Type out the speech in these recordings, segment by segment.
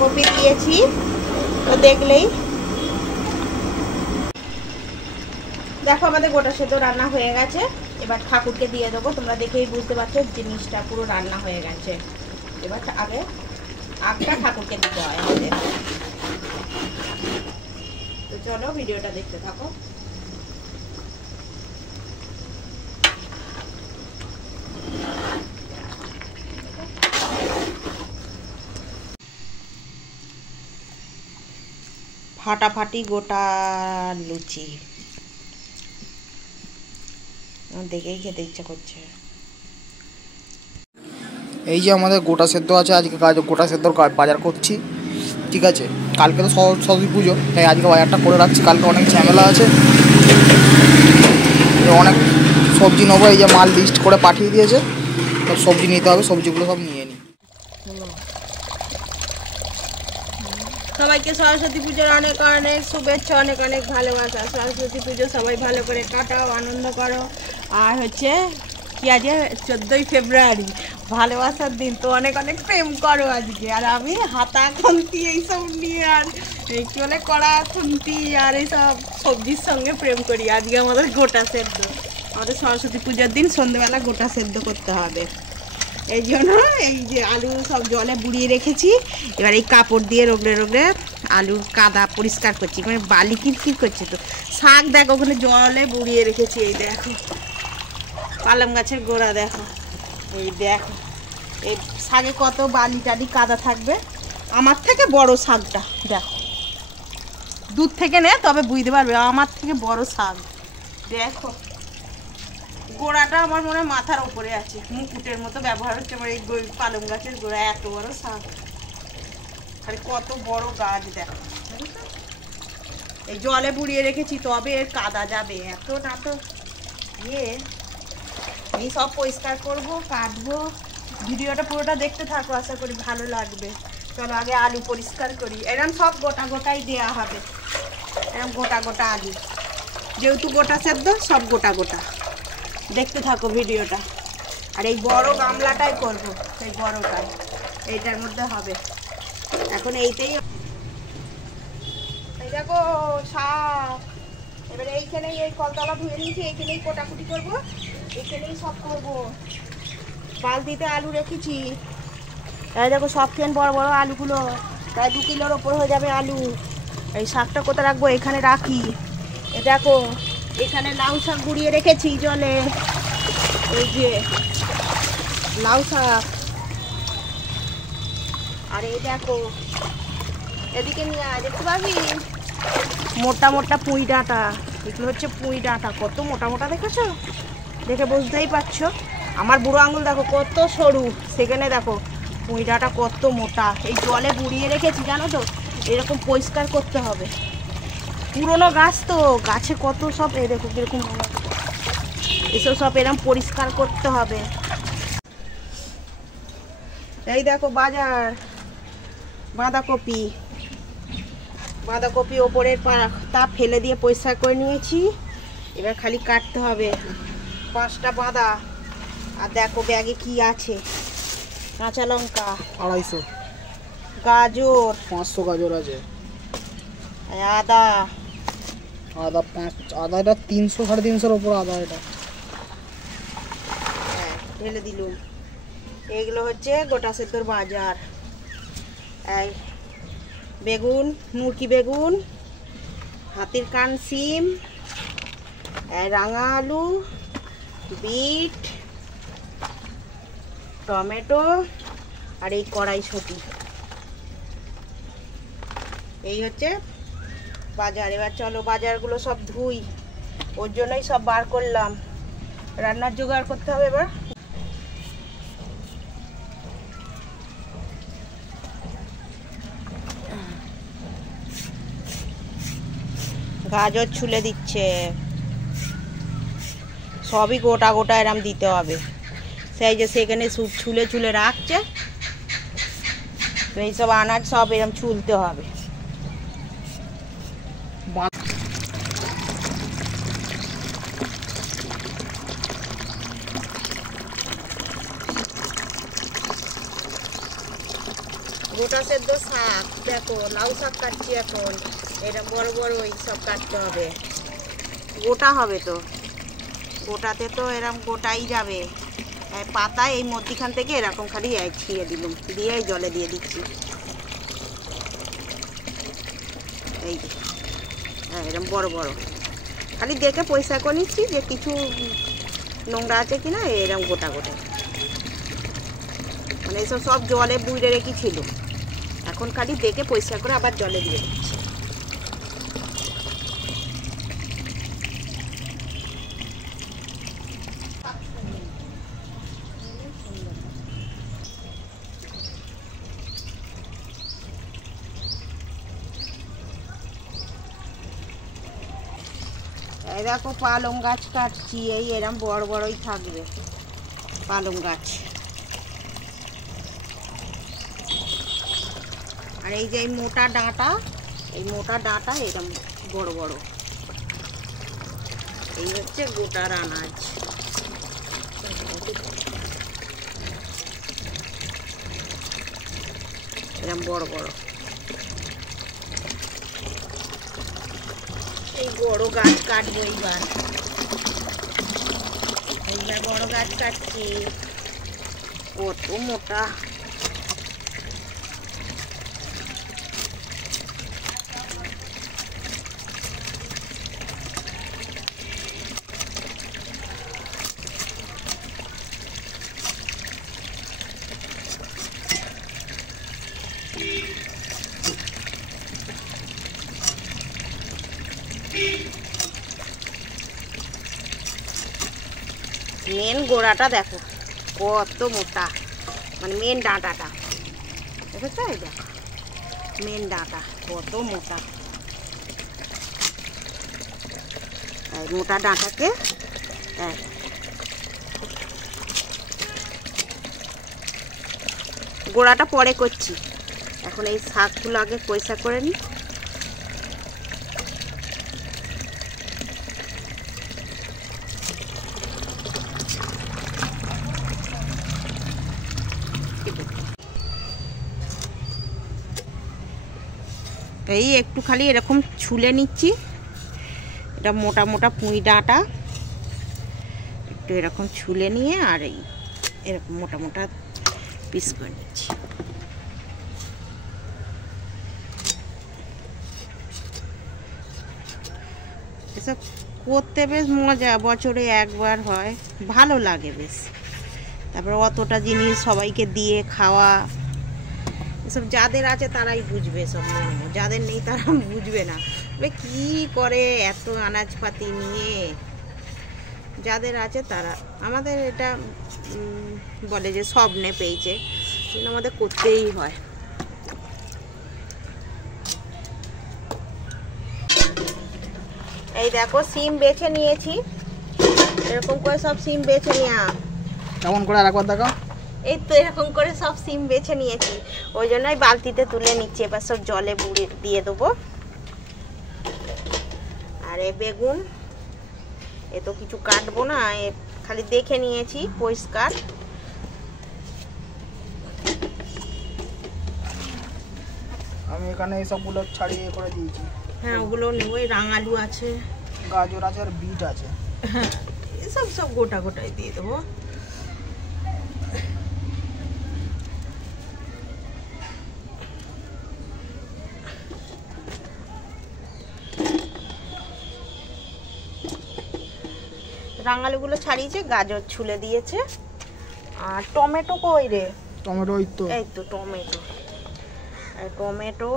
বাঁধাকপি দিয়েছি, তো দেখলেই দেখো আমাদের গোটা সেদ্ধ রান্না হয়ে গেছে। এবার ঠাকুরকে দিয়ে দেবো, তোমরা দেখেই বুঝতে পারছো জিনিসটা পুরো রান্না হয়ে গেছে। এবার আগে আগটা ঠাকুরকে দিতে হয় আমাদের। তো চলো ভিডিওটা দেখতে থাকো। ফাটাফাটি গোটা লুচি দেখেই খেতে ইচ্ছা করছে। এই যে আমাদের গোটা সেদ্ধ আছে, আজকে গোটা সেদ্ধর বাজার করছি, ঠিক আছে। কালকে তো সরস্বতী পুজো, তাই আজকে বাজারটা করে রাখছি, কালকে অনেক ঝামেলা আছে, অনেক সবজি নেবো। এই যে মাল লিস্ট করে পাঠিয়ে দিয়েছে, সব সবজি নিতে হবে, সবজিগুলো সব নিয়ে নিই। সবাইকে সরস্বতী পুজোর অনেক অনেক শুভেচ্ছা, অনেক অনেক ভালোবাসা। সরস্বতী পুজো সবাই ভালো করে কাটাও, আনন্দ করো। আর হচ্ছে কি আজকে 14ই ফেব্রুয়ারি, ভালোবাসার দিন, তো অনেক অনেক প্রেম করো আজকে। আর আমি হাতা খুন্তি এইসব নিয়ে আর এই কি বলে কড়া খুন্তি আর এইসব সবজির সঙ্গে প্রেম করি। আজকে আমাদের গোটা সেদ্ধ, আমাদের সরস্বতী পুজোর দিন সন্ধ্যেবেলা গোটা সেদ্ধ করতে হবে। এই জন্য এই যে আলু সব জলে বুড়িয়ে রেখেছি, এবার এই কাপড় দিয়ে রগড়ে রগড়ে আলুর কাদা পরিষ্কার করছি, মানে বালি কিরকির করছে। তো শাক দেখো ওখানে জলে বুড়িয়ে রেখেছি, এই দেখো পালং গাছের গোড়া দেখো, এই দেখো এই শাকে কত বালি টালি কাদা থাকবে। আমার থেকে বড় শাকটা দেখো, দূর থেকে নে তবে বুঝতে পারবে আমার থেকে বড় শাক। দেখো গোড়াটা আমার মনে হয় মাথার ওপরে আছে, মুকুটের মতো ব্যবহার হচ্ছে আমার এই পালং গাছের গোড়া, এত বড় শাক, আরে কত বড় গাছ দেখো। এই জলে বুড়িয়ে রেখেছি তবে এর কাদা যাবে, এত না তো ইয়ে। এই সব পরিষ্কার করবো, কাটবো। ভিডিওটা পুরোটা দেখতে থাকো, আশা করি ভালো লাগবে। চলো আগে আলু পরিষ্কার করি। এরকম সব গোটা গোটাই দেওয়া হবে, এরকম গোটা গোটা আলু, যেহেতু গোটা সেদ্ধ সব গোটা গোটা। দেখতে থাকো ভিডিওটা। আর এই বড় গামলাটাই করবো, সেই বড়টাই এইটার মধ্যে হবে। এখন এইটাই এই দেখো শাক, এবারে এইখানেই এই কলতলা ধুয়ে নিয়েছি, এইখানেই কোটাকুটি করবো, এইখানেই সব করবো। বালতিতে আলু রেখেছি, এই দেখো সব কেন বড় বড় আলুগুলো, প্রায় 2 কিলোর ওপর হয়ে যাবে আলু। এই শাকটা কোথায় রাখবো, এখানে রাখি। এ দেখো এখানে লাউ শাক গুঁড়িয়ে রেখেছি জলে, এই যে লাউ শাক। আর এই দেখো এদিকে নিয়ে আয়, দেখতে পাবি মোটা মোটা পুঁই ডাঁটা, এগুলো হচ্ছে পুঁই ডাঁটা, কত মোটা মোটা দেখেছো, দেখে বুঝতেই পারছো। আমার বুড়ো আঙুল দেখো কত সরু, সেখানে দেখো পুঁই ডাঁটা কত মোটা। এই জলে বুড়িয়ে রেখেছি জানো তো, এরকম পরিষ্কার করতে হবে। পুরনো গাছ তো, গাছে কত সব, এই দেখো কিরকম এসব সব এরকম পরিষ্কার করতে হবে। এই দেখো বাজার, বাঁধাকপি, বাঁধাকপি ওপরের তা ফেলে দিয়ে পরিষ্কার করে নিয়েছি, এবার খালি কাটতে হবে। 5টা বাঁধা। আর দেখো ব্যাগে কি আছে, কাঁচা লঙ্কা 250, গাজর 500 গাজর আছে, আদা, আদা এটা 300 350-এর ওপর আদা, এটা হ্যাঁ ঢেলে দিলুম। এইগুলো হচ্ছে গোটা সেদ্ধর বাজার। এই বেগুন, মুরকি বেগুন, হাতির কান সিম, রাঙা আলু, বিট, টমেটো, আর এই কড়াইশুঁটি, এই হচ্ছে বাজার। এবার চলো বাজারগুলো সব ধুই, ওর জন্যই সব বার করলাম, রান্নার জোগাড় করতে হবে। এবার গাজর ছুলে দিচ্ছে, সবই গোটা গোটা এরম দিতে হবে, সেই যে সেখানে ছুলে ছুলে রাখছে, তো এইসব আনাজ সব এরম ছুলতে হবে। গোটা সেদ্ধ শাক, দেখো লাউ শাক কাটছি এখন, এটা বড় বড় ওই সব কাটতে হবে, গোটা হবে তো, গোটাতে তো এরকম গোটাই যাবে। পাতা এই মধ্যিখান থেকে এরকম খালি ছিঁড়ে দিলাম, দিয়ে জলে দিয়ে দিচ্ছি, এই যে এরকম বড় বড়, খালি দেখে পরিষ্কার করে নিচ্ছি যে কিছু নোংরা আছে কিনা, এরকম গোটা গোটা, মানে এসব সব জলে বুড়ে রেখেছিল, এখন খালি দেখে পরিষ্কার করে আবার জলে দিয়ে দিচ্ছি। এই দেখো পালং গাছ কাটছি, এই এরম বড় বড়ই থাকবে পালং গাছ। আর এই যে এই মোটা ডাঁটা, এই মোটা ডাঁটা এরকম বড় বড়, এই হচ্ছে গোটার আনাজ। এরকম বড় বড়, এই বড় গাছ কাটবো এইবার, এইবার বড় গাছ কাটছি, কত মোটা। মেন গোড়াটা দেখো কত মোটা, মানে মেন ডাঁটাটা দেখেছো, এই দেখো মেন ডাঁটা কত মোটা। এই মোটা ডাঁটাকে গোড়াটা পরে করছি, এখন এই শাকগুলো আগে পরিষ্কার করে নিই। এই একটু খালি এরকম ছুলে নিচ্ছি, এটা মোটা মোটা পুঁই ডাঁটা, একটু এরকম ছুলে নিয়ে আর এই এরকম মোটা মোটা পিস করে নিচ্ছি। এসব করতে বেশ মজা, বছরে একবার হয়, ভালো লাগে বেশ। তারপরে অতটা জিনিস সবাইকে দিয়ে খাওয়া, এসব যাদের আছে তারাই বুঝবে, সব যাদের নেই তারা বুঝবে না, কি করে এত আনাজপাতি নিয়ে, যাদের আছে তারা। আমাদের এটা বলে যে স্বপ্নে পেয়েছে, কিন্তু আমাদের করতেই হয়। এই দেখো সিম বেছে নিয়েছি, এরকম করে সব সিম বেছে নেওয়া। কেমন করে আরেকবার দেখাও। এই তো এরকম করে সব সিম বেছে নিয়েছি, ওই জন্যই বালতিতে তুলে নিচ্ছি, এবার সব জলে বুড়ে দিয়ে দেবো। আর এ বেগুন, এ তো কিছু কাটবো না, এ খালি দেখে নিয়েছি পরিষ্কার। আমি এখানে এইসবগুলো ছাড়িয়ে করে দিয়েছি। হ্যাঁ ওগুলো নেবো, এই রাঙালু আছে, গাজর আছে আর বিট আছে, হ্যাঁ এসব সব গোটা গোটাই দিয়ে দেবো। রাঙালুগুলো ছাড়িয়েছে, গাজর ছুলে দিয়েছে, আর টমেটো কই রে? টমেটো এই তো, এই তো টমেটো, টমেটো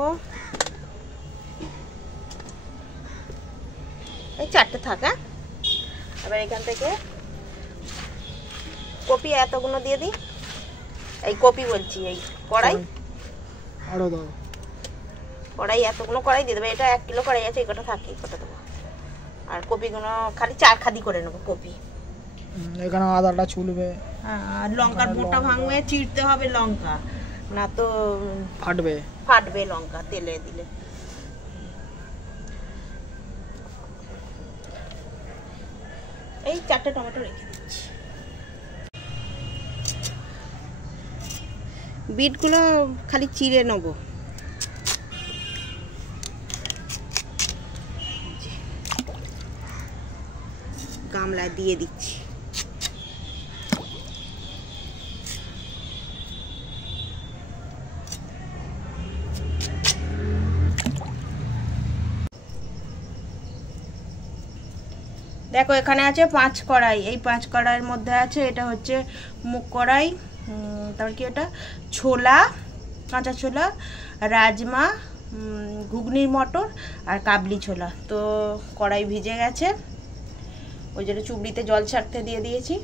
এই চারটে থাকা। এবার এখান থেকে কপি এতগুলো দিয়ে দিই, এই কপি বলছি, এই কড়াই, আরো দাও কড়াই এতগুলো কড়াই দিয়ে দেবে, এটা 1 কিলো কড়াই আছে, এই কটা থাকি কটা দেবো। আর কপিগুলো খালি 4 খাদি করে নেবো কপি। এখানে আদাটা ছুলবে, আর লঙ্কার বোটা ভাঙবে, চিড়তে হবে লঙ্কা, না তো ফাটবে ফাটবে লঙ্কা তেলে দিলে। এই 4টে টমেটো রেখে দিচ্ছি, বিটগুলো খালি চিড়ে নেব। গামলায় দিয়ে দিচ্ছি। দেখো এখানে আছে 5 কড়াই। এই 5 কড়াইয়ের মধ্যে আছে, এটা হচ্ছে মুগ কড়াই, তারপর কি এটা ছোলা, কাঁচা ছোলা, রাজমা, ঘুগনির মটর আর কাবলি ছোলা। তো কড়াই ভিজে গেছে, ওই জন্য চুবড়িতে জল ছাড়তে দিয়ে দিয়েছি।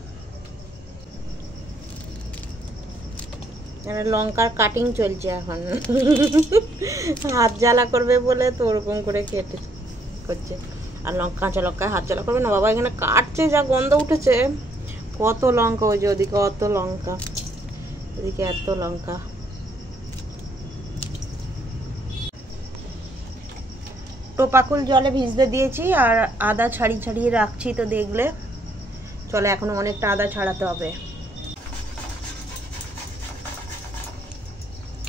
লঙ্কার কাটিং চলছে এখন। হাত জ্বালা করবে বলে তো ওরকম করে কেটে করছে। আর লঙ্কা, কাঁচা লঙ্কায় হাত জ্বালা করবে না বাবা, এখানে কাটছে যা গন্ধ উঠেছে। কত লঙ্কা, ওই যে ওদিকে অত লঙ্কা, ওদিকে এত লঙ্কা। টোপাকুল জলে ভিজতে দিয়েছি আর আদা ছাড়িয়ে ছাড়িয়ে রাখছি। তো দেখলে চলে, এখনো অনেকটা আদা ছাড়াতে হবে।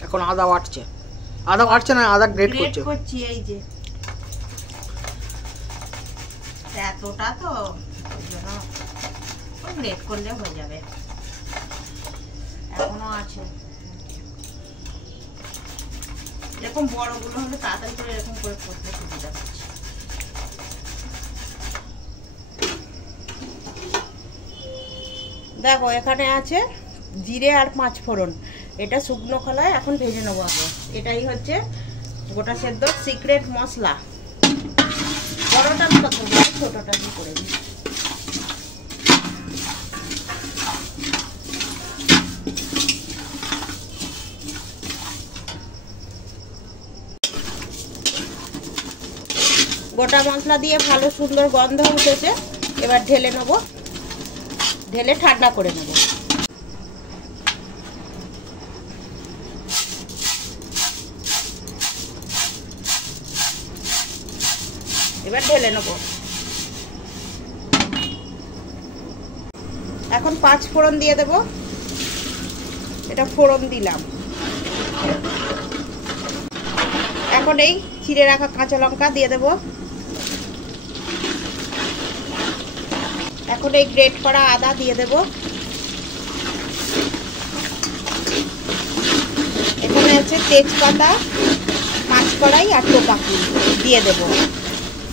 এখন আদা বাটছে, আদা বাটছে না, আদা গ্রেট করছি। এই যে এতটা তো গ্রেট করলে হয়ে যাবে, এখনো আছে। এরকম বড়গুলো হলে তাড়াতাড়ি করে এরকম করে করতে সুবিধা হচ্ছে। দেখো এখানে আছে জিরে আর 5 ফোড়ন। এটা শুকনো খোলায় এখন ভেজে নেবো আগে। এটাই হচ্ছে গোটা সেদ্ধ সিক্রেট মশলা। বড়টা কত, ছোটটা কি করে দিই। গোটা মশলা দিয়ে ভালো সুন্দর গন্ধ উঠেছে। এবার ঢেলে নেব, ঢেলে ঠান্ডা করে নেব। এবার ঢেলে নেব। এখন 5 ফোড়ন দিয়ে দেব। এটা ফোড়ন দিলাম। এখন এই চিড়ে রাখা কাঁচা লঙ্কা দিয়ে দেব। এখন এই গ্রেট করা আদা দিয়ে দেব। এখানে আছে তেজপাতা, 5 কড়াই আর টোপাকুল দিয়ে দেব।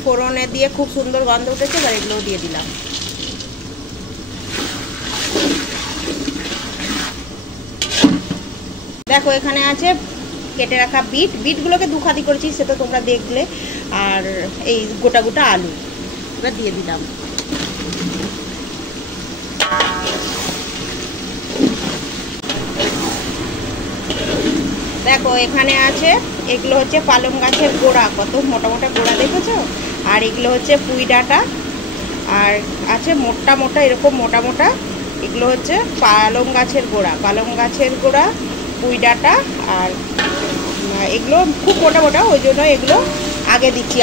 ফোড়নে দিয়ে খুব সুন্দর গন্ধ উঠেছে, এবার এগুলোও দিয়ে দিলাম। দেখো এখানে আছে কেটে রাখা বিট। বিটগুলোকে দুখাদি করেছি, সেটা তোমরা দেখলে। আর এই গোটা গোটা আলু এবার দিয়ে দিলাম। দেখো এখানে আছে, এগুলো হচ্ছে পালং গাছের গোড়া, কত মোটা মোটা গোড়া দেখেছো। আর এগুলো হচ্ছে পুঁই ডাঁটা। আর আছে মোটা মোটা, এরকম মোটা মোটা, এগুলো হচ্ছে পালং গাছের গোড়া। পালং গাছের গোড়া, পুঁই ডাঁটা, আর এগুলো খুব মোটা মোটা, ওই জন্য এগুলো আগে দিচ্ছি।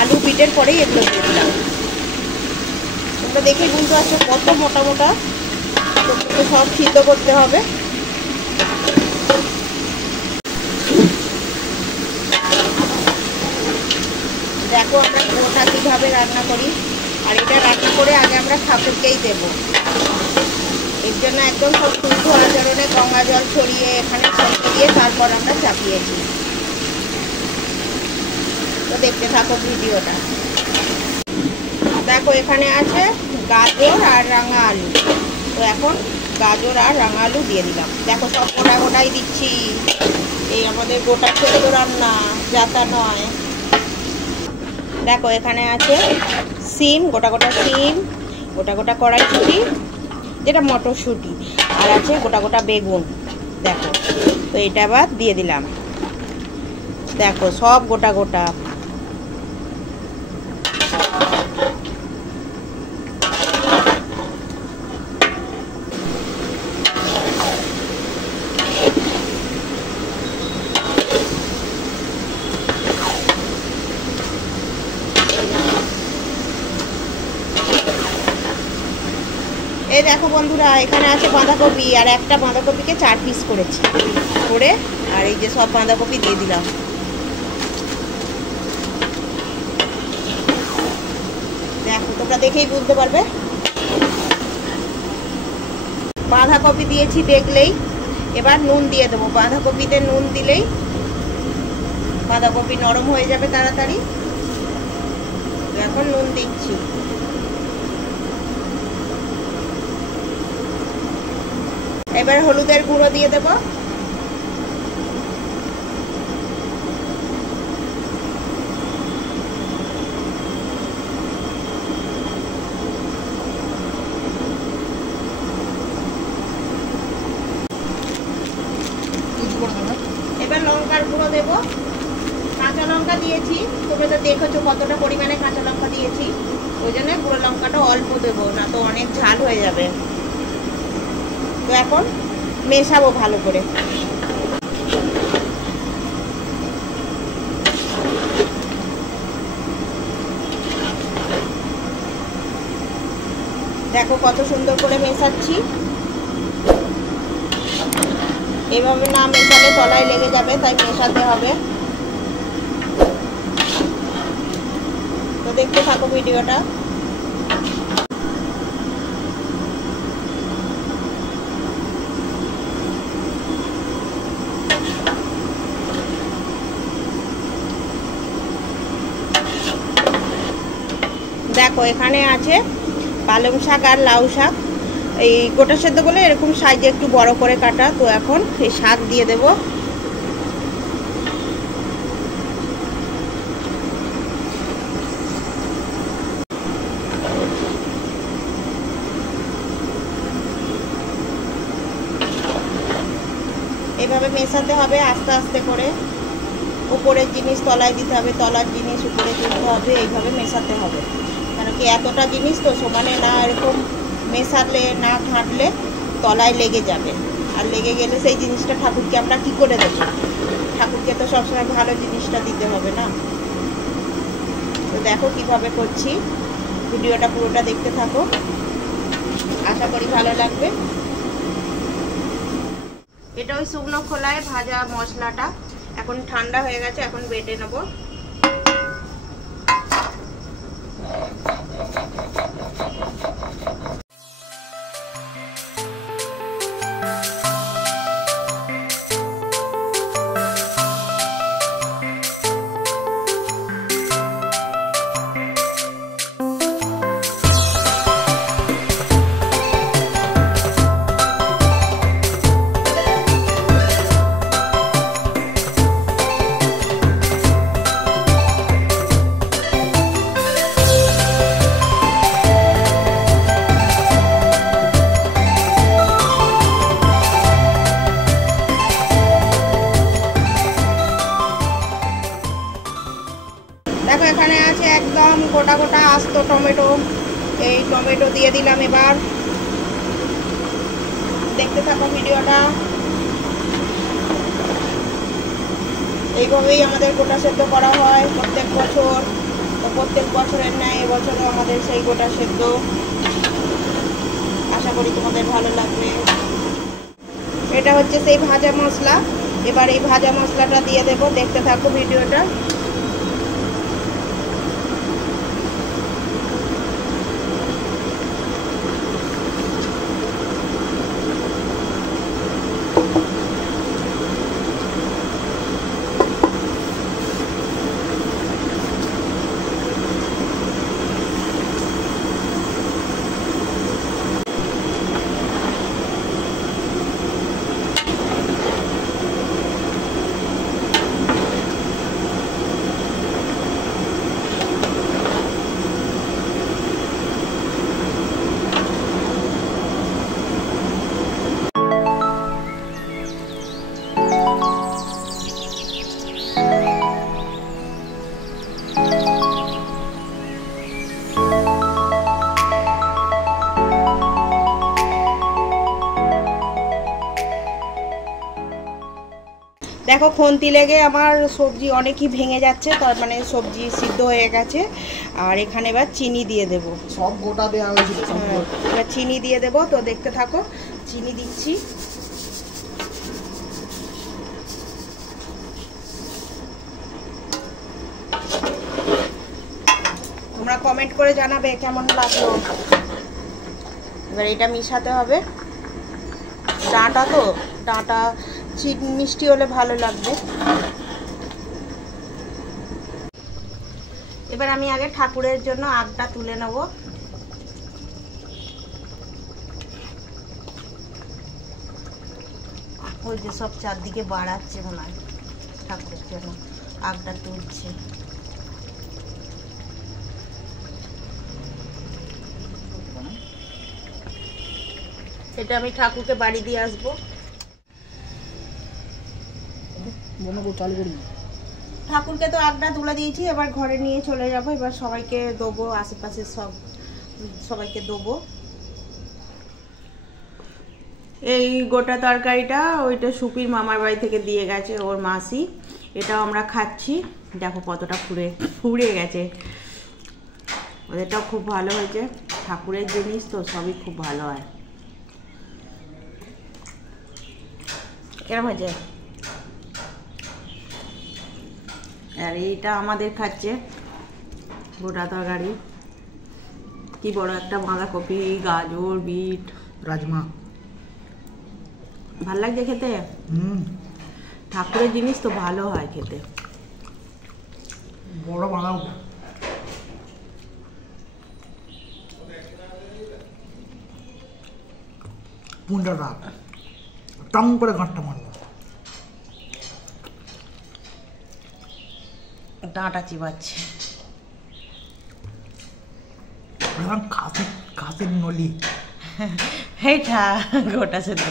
আলু বিটের পরেই এগুলো দিয়ে দিলাম। তোমরা দেখে বুঝতে পারছো কত মোটা মোটা। তো সব সিদ্ধ করতে হবে। দেখো আমরা গোটা কীভাবে রান্না করি। আর এটা রান্না করে আগে আমরা ঠাকুরকেই দেবো। এর জন্য একদম সব শুদ্ধ আচরণে গঙ্গা জল ছড়িয়ে এখানে দিয়ে তারপর আমরা চাপিয়েছি। তো দেখতে থাকো ভিডিওটা। দেখো এখানে আছে গাজর আর রাঙা আলু। তো এখন গাজর আর রাঙা আলু দিয়ে দিলাম। দেখো সব গোটা গোটাই দিচ্ছি। এই আমাদের গোটা সেদ্ধ রান্না, যাতা নয়। দেখো এখানে আছে সিম, গোটা গোটা সিম, গোটা গোটা কড়াইশুঁটি, যেটা মটরশুঁটি, আর আছে গোটা গোটা বেগুন। দেখো তো এটা আবার দিয়ে দিলাম। দেখো সব গোটা গোটা। এই দেখো বন্ধুরা, এখানে আছে বাঁধাকপি, আর একটা বাঁধাকপিকে 4 পিস করেছি করে, আর এই যে সব বাঁধাকপি দিয়ে দিলাম। দেখো, তোমরা দেখেই বুঝতে পারবে। বাঁধাকপি দিয়েছি দেখলেই। এবার নুন দিয়ে দেবো। বাঁধাকপিতে নুন দিলেই বাঁধাকপি নরম হয়ে যাবে তাড়াতাড়ি। এখন নুন দিচ্ছি। এবার হলুদের গুঁড়ো দিয়ে দেব। এবার লঙ্কার গুঁড়ো দেব। কাঁচা লঙ্কা দিয়েছি, তোমরা তো দেখেছো কতটা পরিমাণে কাঁচা লঙ্কা দিয়েছি, ওই জন্য গুঁড়ো লঙ্কাটা অল্প দেবো, না তো অনেক ঝাল হয়ে যাবে। তো এখন মেশাবো ভালো করে। দেখো কত সুন্দর করে মেশাচ্ছি। এভাবে না মেশালে তলায় লেগে যাবে, তাই মেশাতে হবে। তো দেখতে থাকো ভিডিওটা। দেখো এখানে আছে পালং শাক আর লাউ শাক, এই গোটা সেদ্ধ বলে এরকম সাইজে একটু বড় করে কাটা। তো এখন এই শাক দিয়ে দেব। এভাবে মেশাতে হবে আস্তে আস্তে করে। উপরের জিনিস তলায় দিতে হবে, তলার জিনিস উপরে দিতে হবে, এইভাবে মেশাতে হবে। কারণ কি এতটা জিনিস তো সমানে না, এরকম মেশালে না ঘাঁটলে তলায় লেগে যাবে, আর লেগে গেলে সেই জিনিসটা ঠাকুরকে আমরা কি করে দেবো? ঠাকুরকে তো সবসময় ভালো জিনিসটা দিতে হবে না। তো দেখো কিভাবে করছি, ভিডিওটা পুরোটা দেখতে থাকো, আশা করি ভালো লাগবে। এটা ওই শুকনো খোলায় ভাজা মশলাটা এখন ঠান্ডা হয়ে গেছে, এখন বেটে নেব। দেখো এখানে আছে একদম গোটা গোটা আস্ত টমেটো, এই টমেটো দিয়ে দিলাম। এবার দেখতে থাকো ভিডিওটা। এইভাবেই আমাদের গোটা সেদ্ধ করা হয় প্রত্যেক বছর। তো প্রত্যেক বছরের ন্যায় এবছরও আমাদের সেই গোটা সেদ্ধ। আশা করি তোমাদের ভালো লাগবে। এটা হচ্ছে সেই ভাজা মশলা। এবার এই ভাজা মশলাটা দিয়ে দেবো, দেখতে থাকো ভিডিওটা। দেখো খুন্তি লেগে আমার সবজি অনেকই ভেঙে যাচ্ছে, তার মানে সবজি সিদ্ধ হয়ে গেছে। আর এখানে এবার চিনি দিয়ে দেব। সব গোটা দেওয়া হয়েছিল। এবার চিনি দিয়ে দেব, তো দেখতে থাকো। চিনি দিচ্ছি। তোমরা কমেন্ট করে জানাবে কেমন লাগলো। এবার এটা মিশাতে হবে। ডাঁটা তো, ডাঁটা মিষ্টি হলে ভালো লাগবে। এবার আমি আগে ঠাকুরের জন্য আগটা তুলে নেব। ওই যে সব চারদিকে বাড়াচ্ছে মনে হয়, ঠাকুরের জন্য আগটা তুলছে। এটা আমি ঠাকুরকে বাড়ি দিয়ে আসবো। ঠাকুরকে তো আগটা তুলে দিয়েছি, এবার ঘরে নিয়ে চলে যাব। এবার সবাইকে দেবো, আশেপাশে সবাইকে দেবো। এই গোটা তরকারিটা ওইটা সুপির মামার বাড়ি থেকে দিয়ে গেছে ওর মাসি। এটাও আমরা খাচ্ছি। দেখো কতটা ফুরে গেছে। ওদেরটাও খুব ভালো হয়েছে। ঠাকুরের জিনিস তো সবই খুব ভালো হয়। কেরম হয়েছে? আর এইটা আমাদের খাচ্ছে গোটা তরকারি। কি বড় একটা বাঁধাকপি, গাজর, বিট, রাজমা। ভাল লাগছে খেতে। ঠাকুরের জিনিস তো ভালো হয় খেতে। বড় বানাও। পুন্ডাটা টং করে ঘাটটা মারল। ডাঁটা চিবাচ্ছে। খাসির নলি। এইটা গোটা সেদ্ধ